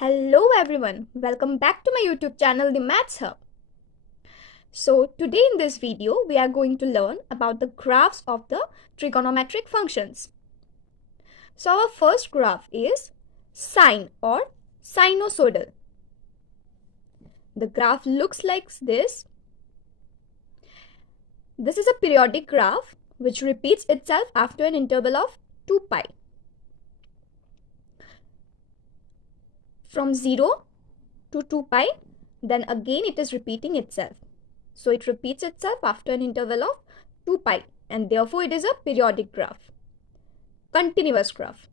Hello everyone, welcome back to my YouTube channel, The Maths Hub. So today in this video, we are going to learn about the graphs of the trigonometric functions. So our first graph is sine or sinusoidal. The graph looks like this. This is a periodic graph which repeats itself after an interval of 2 pi. From 0 to 2 pi, then again it is repeating itself. So it repeats itself after an interval of 2 pi and therefore it is a periodic graph, continuous graph.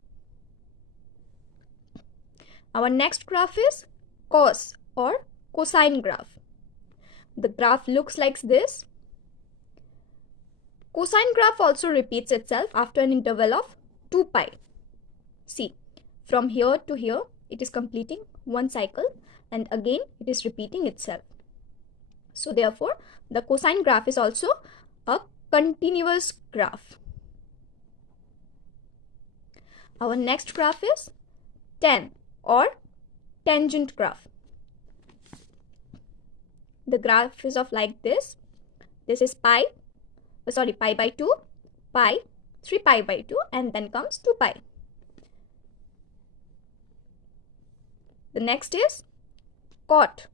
Our next graph is cos or cosine graph. The graph looks like this. Cosine graph also repeats itself after an interval of 2 pi. See, from here to here, it is completing one cycle and again it is repeating itself. So therefore, the cosine graph is also a continuous graph. Our next graph is tan or tangent graph. The graph is of like this. This is pi by 2, pi, 3 pi by 2 and then comes 2 pi. The next is cot,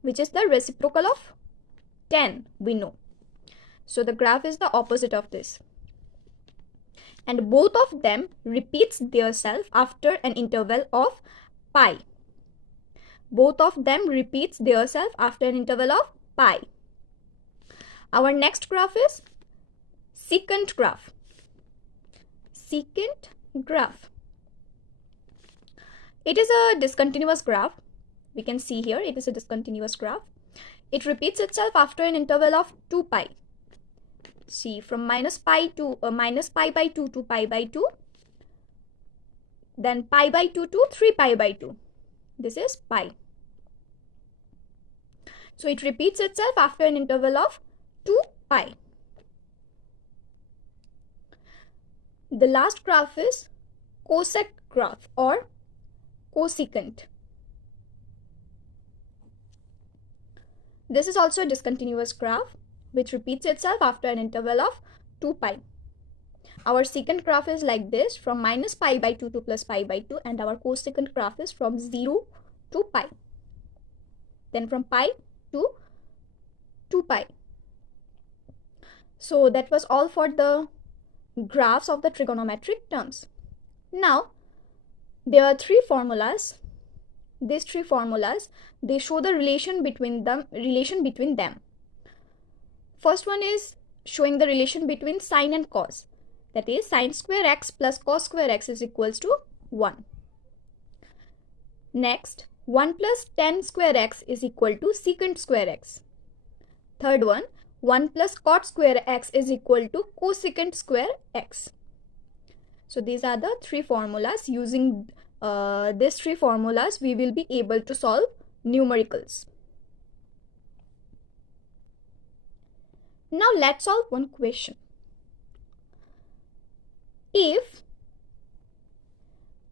which is the reciprocal of tan, we know. So the graph is the opposite of this. And both of them repeats theirself after an interval of pi. Both of them repeats theirself after an interval of pi. Our next graph is secant graph. Secant graph. It is a discontinuous graph. We can see here it is a discontinuous graph. It repeats itself after an interval of 2 pi. See, from minus pi by 2 to pi by 2. Then pi by 2 to 3 pi by 2. This is pi. So it repeats itself after an interval of 2 pi. The last graph is cosec graph or cosecant. This is also a discontinuous graph which repeats itself after an interval of 2 pi. Our secant graph is like this, from minus pi by 2 to plus pi by 2, and our cosecant graph is from 0 to pi. Then from pi to 2 pi. So that was all for the graphs of the trigonometric terms. Now, there are three formulas. These three formulas, they show the relation between them. First one is showing the relation between sine and cos. That is, sine square x plus cos square x is equals to 1. Next, 1 plus tan square x is equal to secant square x. Third one, 1 plus cot square x is equal to cosecant square x. So these are the three formulas. Using these three formulas, we will be able to solve numericals. Now let's solve one question. If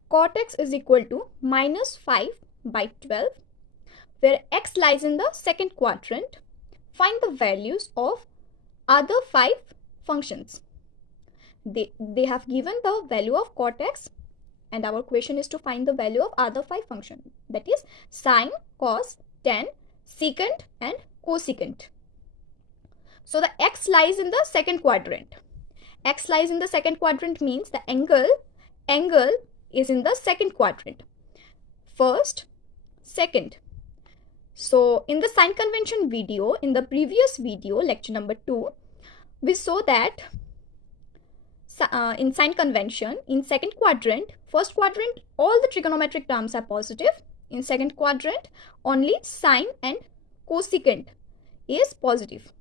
cot x is equal to minus 5 by 12, where x lies in the second quadrant, find the values of other 5 functions. They have given the value of cot x and our question is to find the value of other 5 functions. That is sine, cos, tan, secant and cosecant. So the x lies in the second quadrant. X lies in the second quadrant means the angle is in the second quadrant. First, second. So in the sign convention video, in the previous video, lecture number 2, we saw that in sign convention, in second quadrant, first quadrant, all the trigonometric terms are positive. In second quadrant, only sine and cosecant is positive.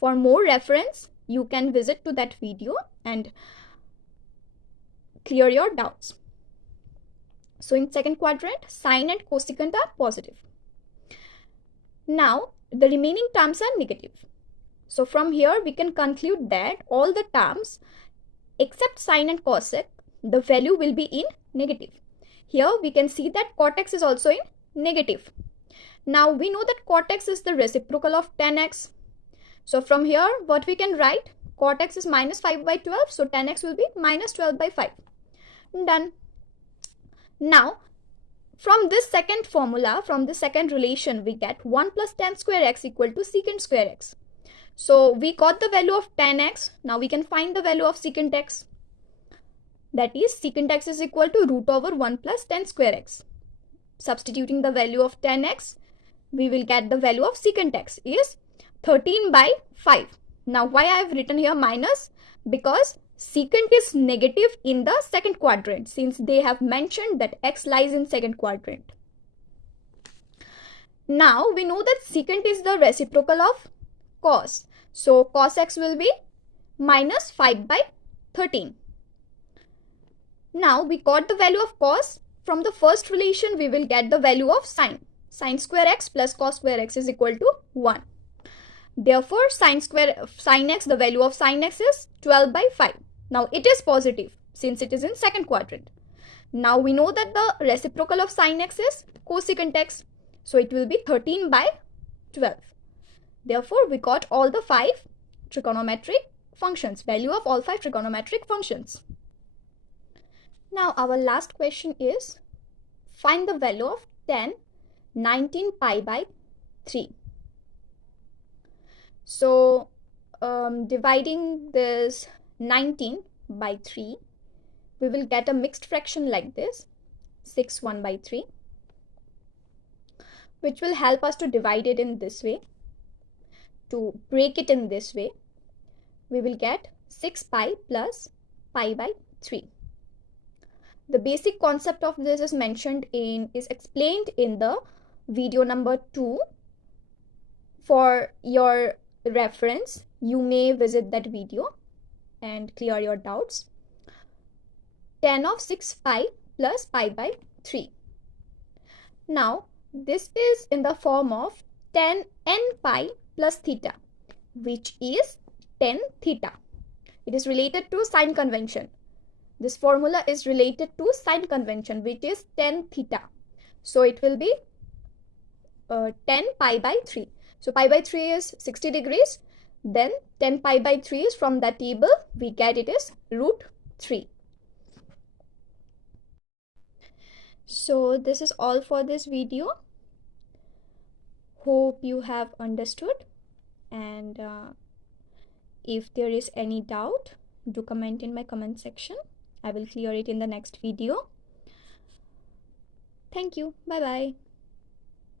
For more reference, you can visit to that video and clear your doubts. So in second quadrant, sine and cosecant are positive. Now, the remaining terms are negative. So from here, we can conclude that all the terms except sine and cosec, the value will be in negative. Here we can see that cot x is also in negative. Now we know that cot x is the reciprocal of tan x. So from here what we can write, cot x is minus 5 by 12. So tan x will be minus 12 by 5. Done. Now from this second formula, from the second relation, we get 1 plus tan square x equal to secant square x. So we got the value of tan x. Now we can find the value of secant x. That is, secant x is equal to root over 1 plus tan square x. Substituting the value of tan x, we will get the value of secant x is 13 by 5. Now why I have written here minus? Because secant is negative in the second quadrant, since they have mentioned that x lies in second quadrant. Now we know that secant is the reciprocal of cos. So cos x will be minus 5 by 13. Now we got the value of cos. From the first relation, we will get the value of sine. Sine square x plus cos square x is equal to 1. Therefore, sine x, the value of sine x is 12 by 5. Now it is positive since it is in second quadrant. Now we know that the reciprocal of sine x is cosecant x. So it will be 13 by 12. Therefore, we got all the 5 trigonometric functions, value of all 5 trigonometric functions. Now our last question is, find the value of tan 19 pi by 3. So dividing this 19 by 3, we will get a mixed fraction like this, 6 1 by 3, which will help us to divide it in this way. To break it in this way, we will get 6 pi plus pi by 3. The basic concept of this is explained in the video number 2. For your reference, you may visit that video and clear your doubts. Tan of 6 pi plus pi by 3. Now this is in the form of tan n pi plus theta, which is tan theta. It is related to sine convention. This formula is related to sine convention, which is tan theta. So it will be 10 pi by 3. So pi by 3 is 60 degrees. Then 10 pi by 3 is from that table. We get it is root 3. So this is all for this video. Hope you have understood. And if there is any doubt, do comment in my comment section. I will clear it in the next video. Thank you. Bye bye.